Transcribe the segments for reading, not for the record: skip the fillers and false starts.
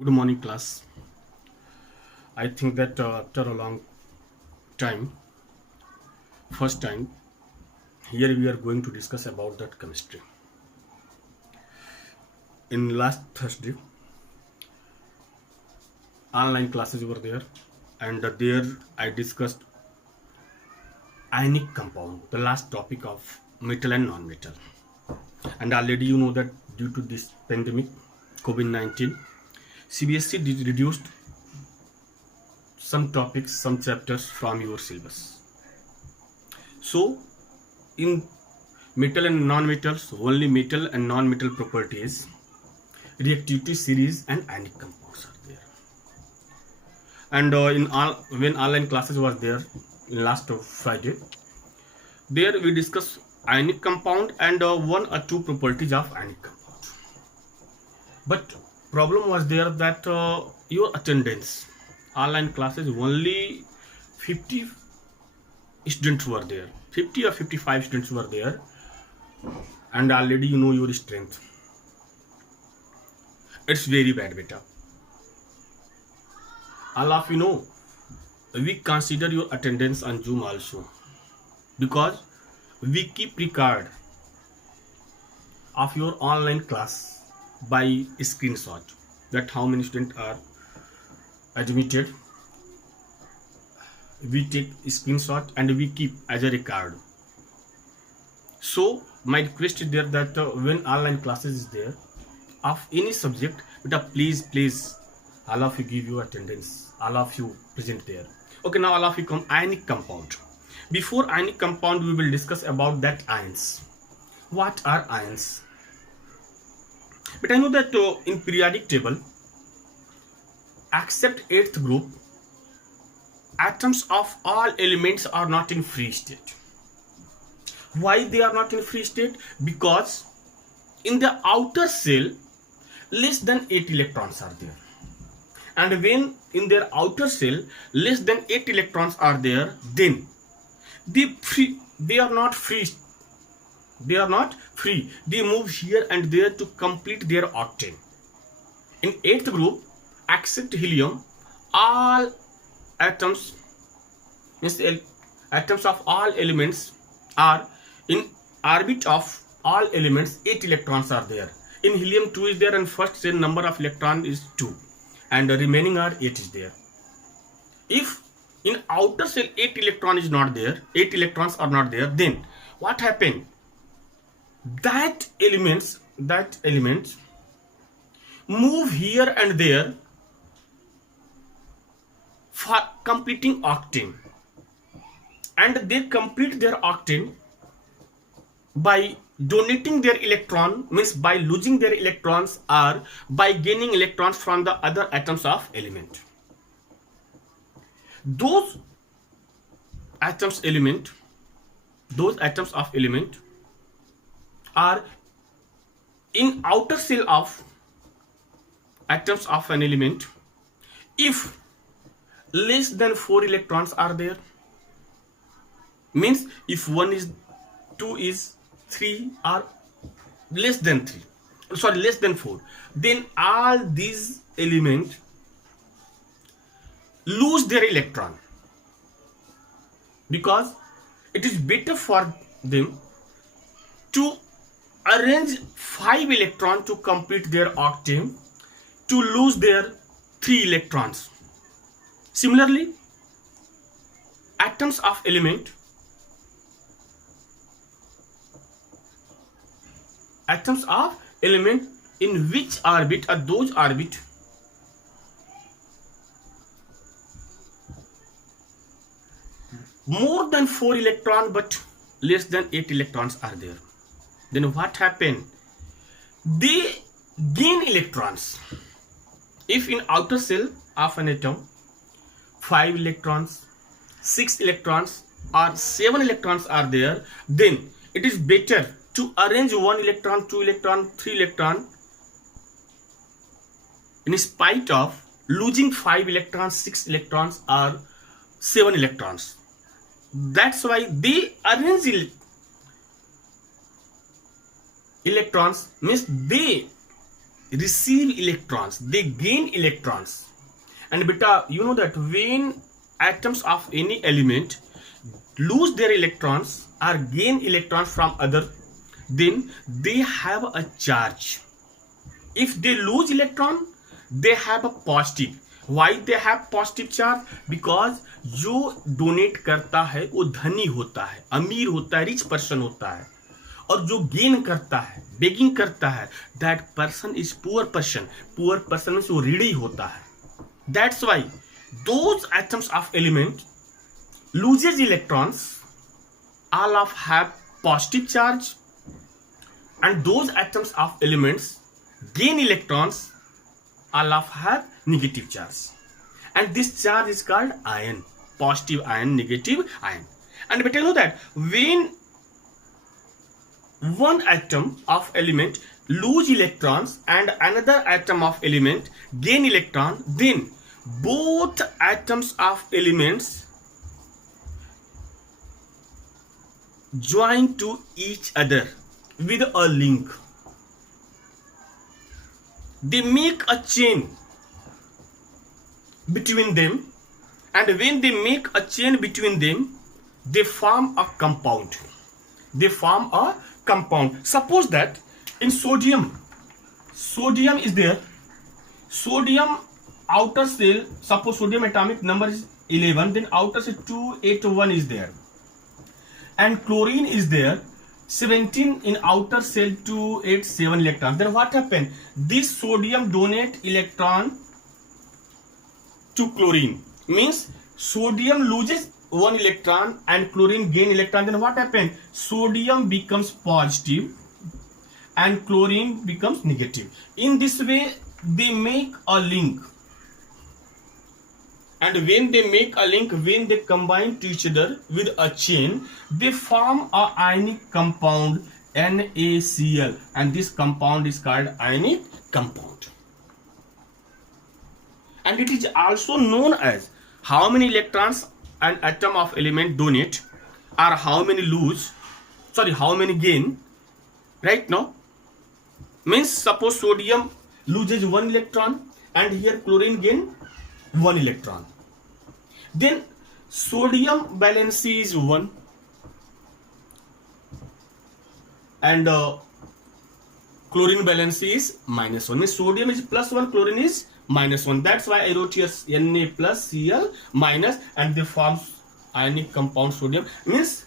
Good morning, class. I think that after a long time, first time, here we are going to discuss about that chemistry. In last Thursday, online classes were there, and there I discussed ionic compound, the last topic of metal and non-metal. And already you know that due to this pandemic, COVID-19, CBSE reduced some topics, some chapters from your syllabus. So, in metal and non-metals, only metal and non-metal properties, reactivity series, and ionic compounds are there. And when online classes was there in last Friday, there we discussed ionic compound and one or two properties of ionic compound. But problem was there that your attendance online classes only 50 students were there, 50 or 55 students were there, and already you know your strength. It's very bad, beta. All of you know, we consider your attendance on Zoom also, because we keep record of your online class by screenshot, that how many students are admitted. We take a screenshot and we keep as a record. So my request is there that when online classes is there of any subject, but please all of you give your attendance, all of you present there. Okay, now all of you come ionic compound. Before ionic compound, we will discuss about that ions. What are ions? But I know that in periodic table, except eighth group, atoms of all elements are not in free state. Why they are not in free state? Because in the outer shell, less than 8 electrons are there. And when in their outer shell, less than 8 electrons are there, then they are not free. They are not free. They move here and there to complete their octane. In eighth group, except helium, all atoms, atoms of all elements are in orbit of all elements. 8 electrons are there. In helium 2 is there, and first shell number of electron is 2, and the remaining are 8 is there. If in outer shell 8 electron is not there, 8 electrons are not there, then what happened? That elements move here and there for completing octane, and they complete their octane by donating their electron, means by losing their electrons or by gaining electrons from the other atoms of element. Those atoms of element are in outer shell of atoms of an element. If less than 4 electrons are there, means if 1 is 2 is 3 or less than 4, then all these elements lose their electron, because it is better for them to arrange 5 electrons to complete their octane to lose their 3 electrons. Similarly, atoms of element in which orbit are those orbit more than 4 electrons but less than 8 electrons are there, then what happened? They gain electrons. If in outer shell of an atom 5 electrons, 6 electrons or 7 electrons are there, then it is better to arrange 1 electron, 2 electron, 3 electron, in spite of losing 5 electrons, 6 electrons or 7 electrons. That's why they arrange electrons, means they receive electrons, they gain electrons. And beta, you know that when atoms of any element lose their electrons or gain electrons from other, then they have a charge. If they lose electron, they have a positive. Why they have positive charge? Because जो donate करता है वो धनी होता है, अमीर होता है, रिच पर्सन होता है, और जो गेन करता है, बेगिंग करता है, that person is poor person. Poor person में वो रीडी होता है. That's why those atoms of element loses electrons, all of have positive charge, and those atoms of elements gain electrons, all of have negative charge, and this charge is called ion. Positive ion, negative ion. And we tell you that when one atom of element lose electrons and another atom of element gain electron, then both atoms of elements join to each other with a link. They make a chain between them, and when they make a chain between them, they form a compound. They form a compound. Suppose that in sodium is there. Sodium outer cell, suppose sodium atomic number is 11, then outer cell 281 is there. And chlorine is there, 17 in outer cell, 287 electrons. Then what happened? This sodium donate electron to chlorine. Means sodium loses one electron and chlorine gain electron. Then what happened? Sodium becomes positive and chlorine becomes negative. In this way, they make a link. And when they make a link, when they combine to each other with a chain, they form a ionic compound NaCl, and this compound is called ionic compound. And it is also known as how many electrons an atom of element donate, or how many gain. Right now, means suppose sodium loses one electron and here chlorine gain one electron. Then sodium valency is 1 and chlorine valency is -1. Means sodium is +1, chlorine is -1. That's why I wrote here Na plus Cl minus, and they form ionic compound sodium. Means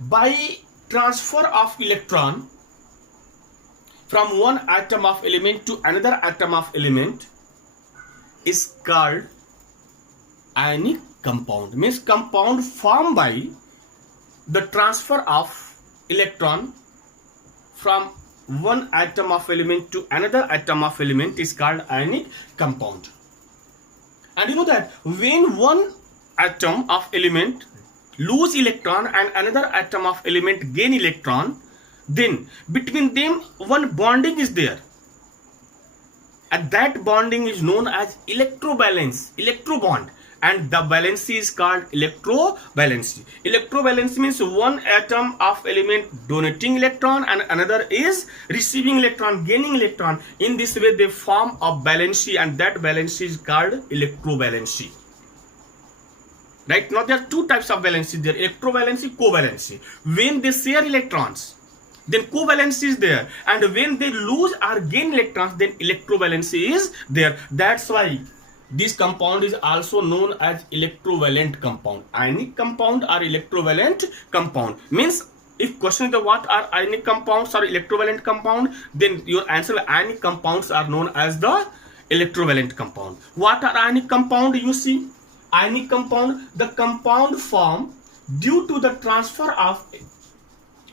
by transfer of electron from one atom of element to another atom of element is called ionic compound. Means compound formed by the transfer of electron from one atom of element to another atom of element is called ionic compound. And you know that when one atom of element lose electron and another atom of element gain electron, then between them one bonding is there, and that bonding is known as electrovalence, electrobond, and the valency is called electrovalency. Electrovalency means one atom of element donating electron and another is receiving electron, gaining electron. In this way they form a valency, and that valency is called electrovalency. Right now there are two types of valency there: electrovalency, covalency. When they share electrons, then covalency is there, and when they lose or gain electrons, then electrovalency is there. That's why this compound is also known as electrovalent compound. Ionic compound or electrovalent compound. Means if question is what are ionic compounds or electrovalent compound, then your answer will ionic compounds are known as the electrovalent compound. What are ionic compound? You see, ionic compound, the compound formed due to the transfer of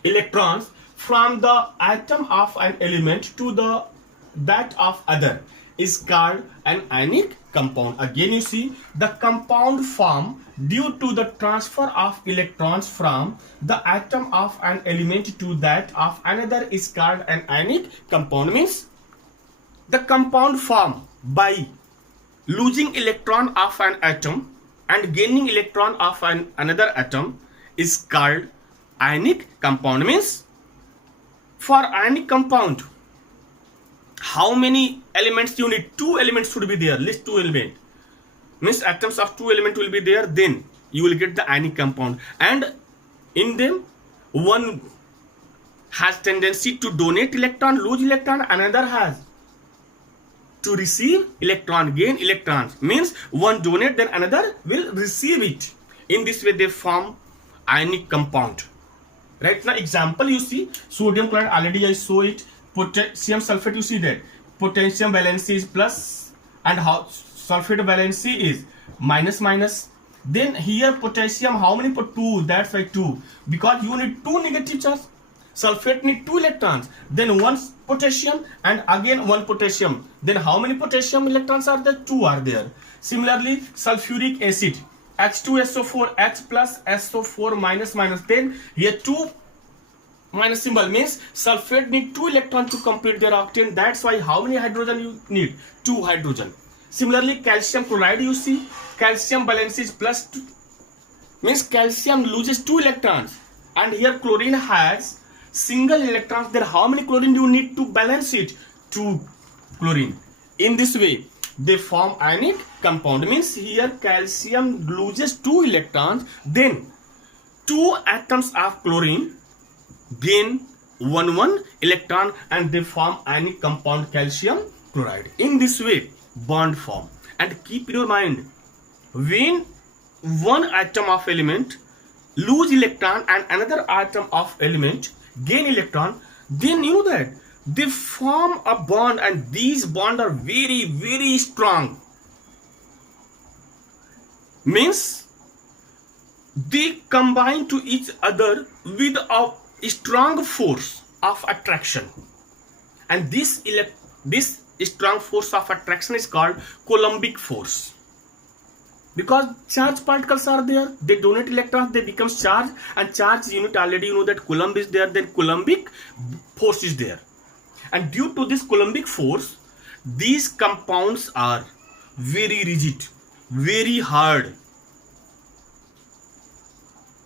electrons from the atom of an element to that of other is called an ionic compound. Again you see, the compound formed due to the transfer of electrons from the atom of an element to that of another is called an ionic compound. Means the compound formed by losing electron of an atom and gaining electron of another atom is called ionic compound. Means for ionic compound, how many elements you need? 2 elements should be there. List 2 elements. Means atoms of 2 elements will be there. Then you will get the ionic compound. And in them, one has tendency to donate electron, lose electron. Another has to receive electron, gain electrons. Means one donate, then another will receive it. In this way, they form ionic compound. Right now, example you see, sodium chloride, already I saw it. Potassium sulfate, you see that potassium valency is plus and how sulfate valency is minus minus. Then here potassium, how many? 2, that's why 2, because you need 2 negative charge. Sulfate need 2 electrons, then 1 potassium and again 1 potassium. Then how many potassium electrons are there? 2 are there. Similarly, sulfuric acid, H2SO4, H plus SO4 minus minus. Then here 2 minus symbol means sulfate need 2 electrons to complete their octane. That's why how many hydrogen you need? 2 hydrogen. Similarly, calcium chloride, you see, calcium valency is plus 2, means calcium loses 2 electrons, and here chlorine has single electrons. Then how many chlorine you need to balance it? 2 chlorine. In this way, they form ionic compound. Means here calcium loses 2 electrons, then 2 atoms of chlorine gain 1 electron, and they form ionic compound calcium chloride. In this way, bond form. And keep in your mind, when one atom of element lose electron and another atom of element gain electron, then you know that they form a bond, and these bonds are very, very strong. Means they combine to each other with a strong force of attraction, and this strong force of attraction is called Coulombic force. Because charge particles are there, they donate electrons, they become charge, and charge unit already you know that Coulomb is there, then Coulombic force is there. And due to this Coulombic force, these compounds are very rigid, very hard,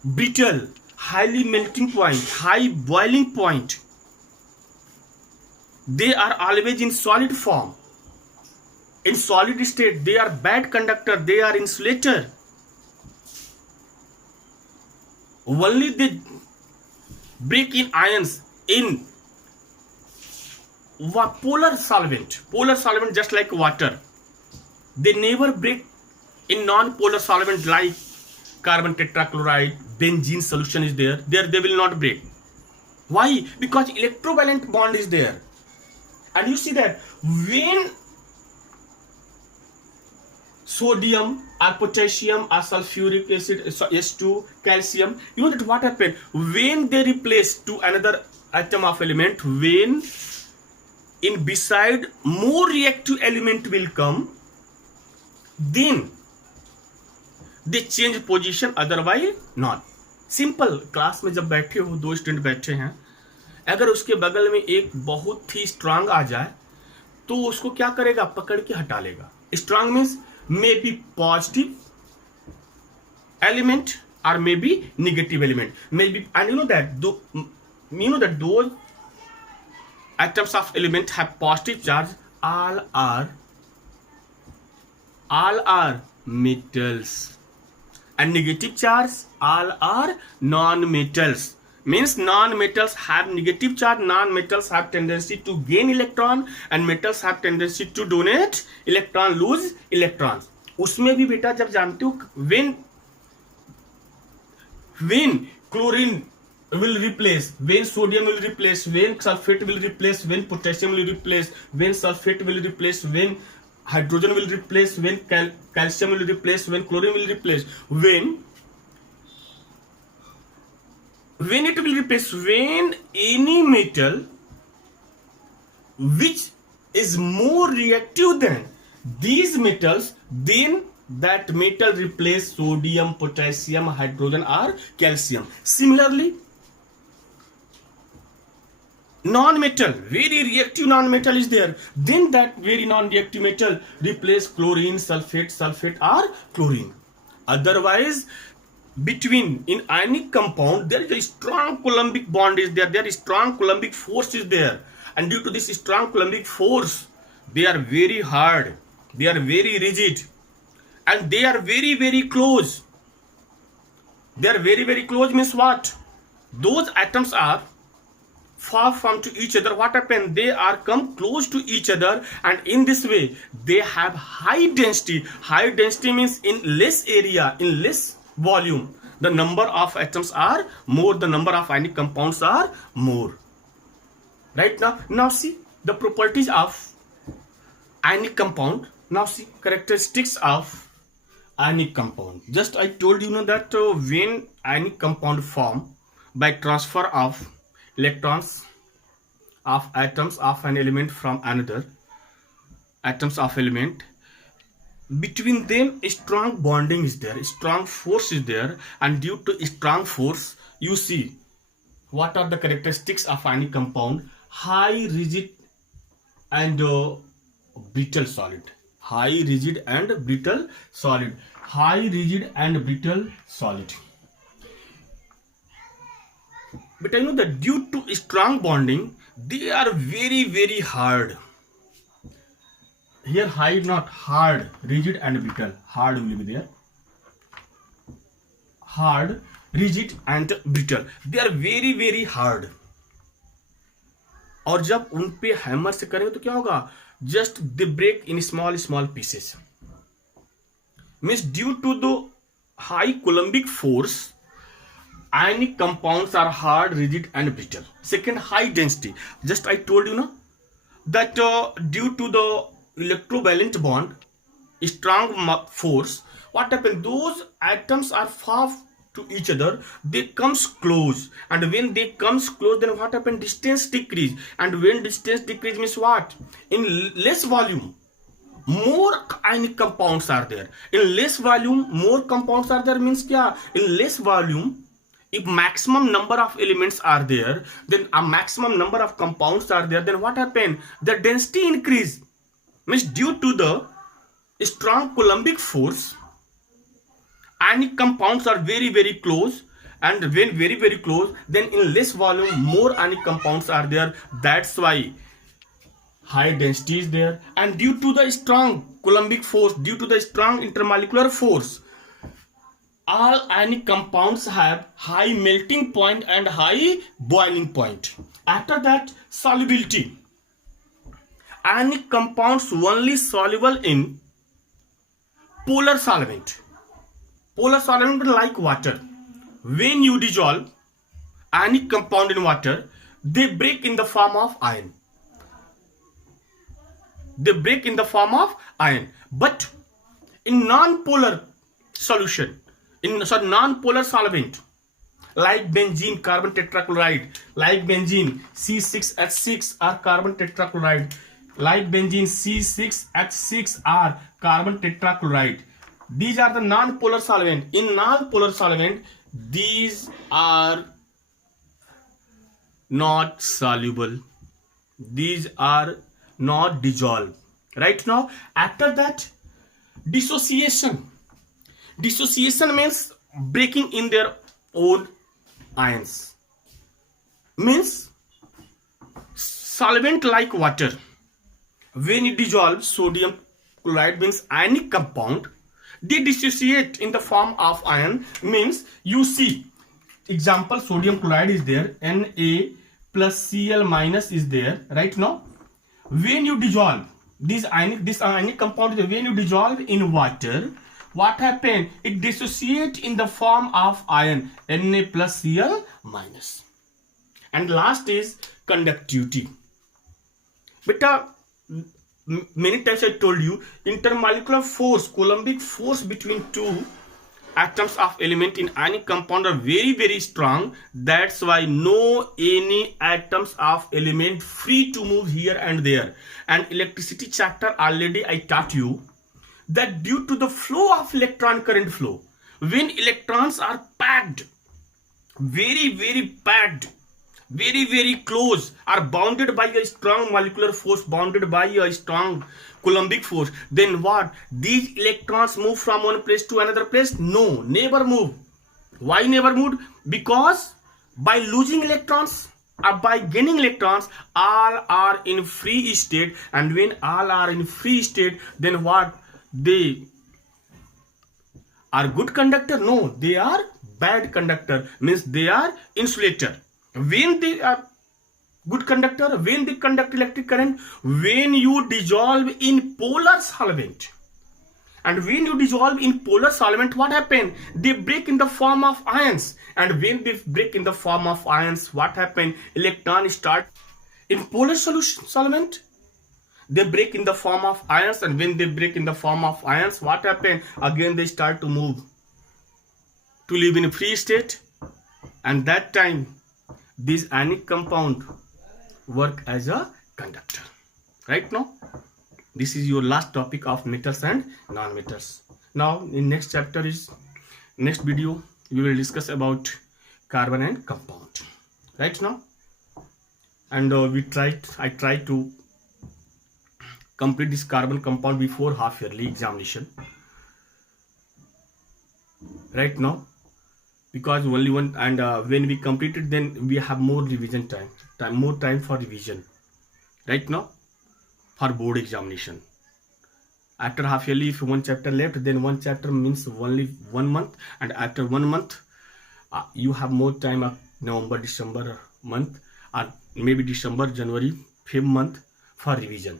brittle, highly melting point, high boiling point. They are always in solid form. In solid state, they are bad conductor, they are insulator. Only they break in ions in polar solvent. Polar solvent just like water. They never break in non-polar solvent like carbon tetrachloride, benzene solution is there. There they will not break. Why? Because electrovalent bond is there. And you see that when sodium or potassium or sulfuric acid, S2, calcium, you know that what happened? When they replace to another atom of element, when in beside more reactive element will come, then they change position, otherwise not. Simple, class में जब बैठे हो, 2 student बैठे हैं, अगर उसके बगल में एक बहुत ही स्ट्रांग आ जाए तो उसको क्या करेगा? पकड़ के हटा लेगा. Strong means may be positive element or maybe negative element, maybe. And you know that those atoms of element have positive charge. All are metals, and negative charge, all are non-metals. Means non-metals have negative charge, non-metals have tendency to gain electron, and metals have tendency to donate electron, lose electrons. उसमें भी बेटा जब जानते हो when chlorine will replace, when sodium will replace, when sulfate will replace, when potassium will replace, when sulfate will replace, when hydrogen will replace, when calcium will replace, when chlorine will replace, when it will replace, when any metal which is more reactive than these metals, then that metal replace sodium, potassium, hydrogen or calcium. Similarly, non-metal, very reactive non-metal is there, then that very non-reactive metal replace chlorine, sulfate or chlorine. Otherwise, between in ionic compound there is a strong Coulombic bond is there, there is strong Coulombic force is there, and due to this strong Coulombic force, they are very hard, they are very rigid, and they are very, very close. They are very, very close means what? Those atoms are far from to each other. What happened? They are come close to each other, and in this way they have high density. High density means in less area, in less volume, the number of atoms are more, the number of ionic compounds are more. Right now see the properties of ionic compound. Now see characteristics of ionic compound. Just I told you that when ionic compound form by transfer of electrons of atoms of an element from another atoms of element, between them a strong bonding is there, strong force is there, and due to strong force, you see what are the characteristics of ionic compound? High rigid and brittle solid. High rigid and brittle solid. High rigid and brittle solid. But I know that due to strong bonding, they are very, very hard. Here high, not hard, rigid and brittle. Hard will be there. Hard, rigid and brittle. They are very, very hard. और जब उन पे hammer से करेंगे तो क्या होगा? Just they break in small pieces. Means due to the high Coulombic force, ionic compounds are hard, rigid and brittle. Second, high density. Just I told you that due to the electrovalent bond, strong force, what happens? Those atoms are far to each other, they comes close, and when they comes close, then what happens? Distance decrease, and when distance decrease means what? In less volume, more ionic compounds are there. In less volume, more compounds are there means kya? In less volume, if maximum number of elements are there, then a maximum number of compounds are there, then what happen? The density increase. Means due to the strong Coulombic force, ionic compounds are very, very close, and when very, very close, then in less volume, more ionic compounds are there. That's why high density is there. And due to the strong Coulombic force, due to the strong intermolecular force, all ionic compounds have high melting point and high boiling point. After that, solubility. Ionic compounds only soluble in polar solvent. Polar solvent like water. When you dissolve ionic compound in water, they break in the form of ion. They break in the form of ion. But in non-polar solution, in non-polar solvent, like benzene, carbon tetrachloride, like benzene, C6H6 or carbon tetrachloride, like benzene, C6H6 or carbon tetrachloride. These are the non-polar solvent. In non-polar solvent, these are not soluble. These are not dissolved. Right now, after that, dissociation. Dissociation means breaking in their own ions. Means solvent like water. When it dissolves sodium chloride means ionic compound, they dissociate in the form of ion. Means you see example, sodium chloride is there, Na plus Cl minus is there. Right now, when you dissolve this ionic compound, when you dissolve in water, what happen? It dissociate in the form of ion, Na plus Cl minus. And last is conductivity. But many times I told you, intermolecular force, Coulombic force between two atoms of element in ionic compound are very, very strong. That's why no any atoms of element free to move here and there. And electricity chapter already I taught you that due to the flow of electron current flow, when electrons are packed, very, very packed, very, very close, are bounded by a strong molecular force, bounded by a strong Coulombic force, then what? These electrons move from one place to another place? No, never move. Why never moved? Because by losing electrons, by gaining electrons, all are in free state, and when all are in free state, then what? They are good conductor? No, they are bad conductor, means they are insulator. When they are good conductor, when they conduct electric current, when you dissolve in polar solvent. And when you dissolve in polar solvent, what happen? They break in the form of ions. And when they break in the form of ions, what happen? Electrons start in polar solution solvent. They break in the form of ions, and when they break in the form of ions, what happen? Again they start to move to live in a free state, and that time this ionic compound work as a conductor. Right now, this is your last topic of metals and non-metals. Now in next chapter is next video we will discuss about carbon and compound. Right now, and I tried to complete this carbon compound before half yearly examination. Right now, because only one, and when we complete it, then we have more revision time, more time for revision. Right now, for board examination. After half yearly, if one chapter left, then one chapter means only 1 month, and after 1 month, you have more time of November, December month, or maybe December, January, Feb month for revision.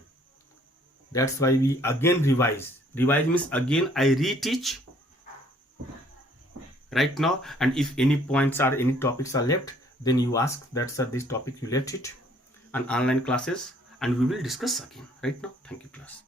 That's why we again revise. Revise means again I reteach. Right now, and if any points or any topics are left, then you ask that sir, this topic you left it, and online classes, and we will discuss again. Right now, thank you class.